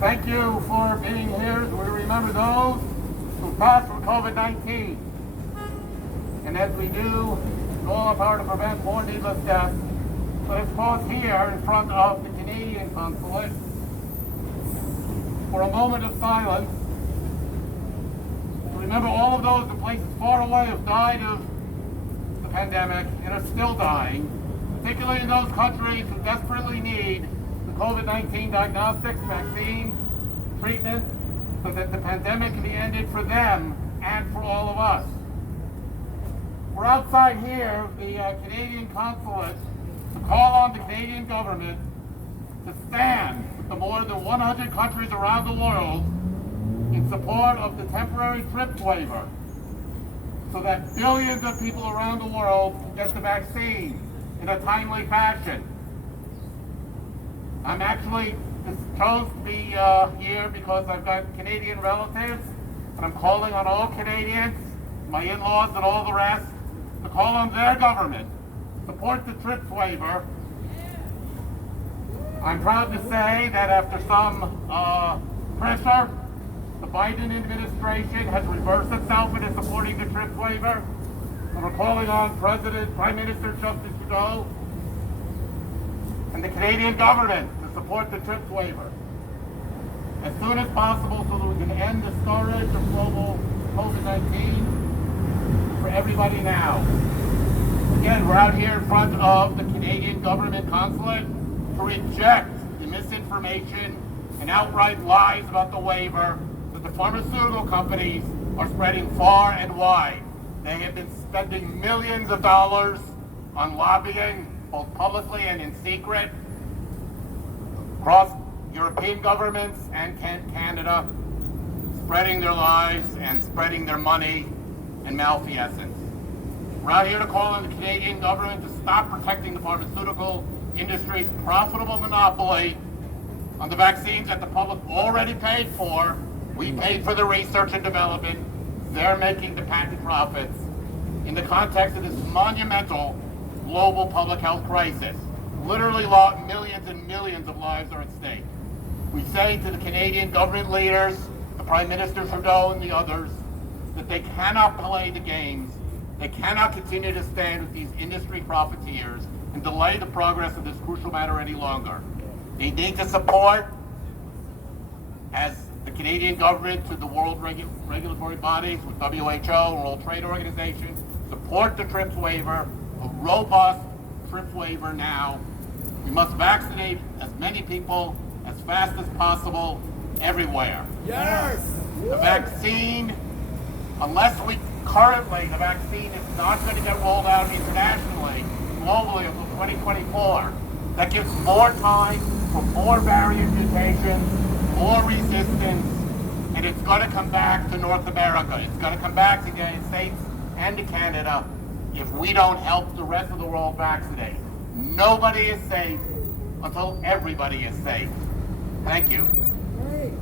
Thank you for being here as we remember those who passed from COVID-19. And as we do all our power to prevent more needless deaths, let us pause here in front of the Canadian consulate for a moment of silence to remember all of those in places far away who have died of the pandemic and are still dying, particularly in those countries who desperately need the COVID-19 diagnostics, vaccines, treatments, so that the pandemic can be ended for them and for all of us. We're outside here, the Canadian consulate, to call on the Canadian government to stand with the more than 100 countries around the world in support of the temporary TRIPS waiver, so that billions of people around the world can get the vaccine in a timely fashion. I'm actually chose to be here because I've got Canadian relatives, and I'm calling on all Canadians, my in-laws and all the rest, to call on their government to support the TRIPS waiver. I'm proud to say that after some pressure, the Biden administration has reversed itself in supporting the TRIPS waiver, and we're calling on Prime Minister Justin Trudeau and the Canadian government to support the TRIPS waiver as soon as possible so that we can end the scourge of global COVID-19 for everybody now. Again, we're out here in front of the Canadian government consulate to reject the misinformation and outright lies about the waiver that the pharmaceutical companies are spreading far and wide. They have been spending millions of dollars on lobbying, both publicly and in secret, across European governments and Canada, spreading their lies and spreading their money and malfeasance. We're out here to call on the Canadian government to stop protecting the pharmaceutical industry's profitable monopoly on the vaccines that the public already paid for. We paid for the research and development. They're making the patent profits in the context of this monumental global public health crisis. Literally, millions and millions of lives are at stake. We say to the Canadian government leaders, the Prime Minister Trudeau and the others, that they cannot play the games. They cannot continue to stand with these industry profiteers and delay the progress of this crucial matter any longer. They need to support, as the Canadian government to the world regulatory bodies, with WHO and World Trade Organization, support the TRIPS waiver, a robust TRIPS waiver now. We must vaccinate as many people as fast as possible everywhere. Yes! The vaccine, the vaccine is not going to get rolled out internationally, globally until 2024. That gives more time for more variant mutations, more resistance, and it's going to come back to North America. It's going to come back to the United States and to Canada if we don't help the rest of the world vaccinate. Nobody is safe until everybody is safe. Thank you. Great.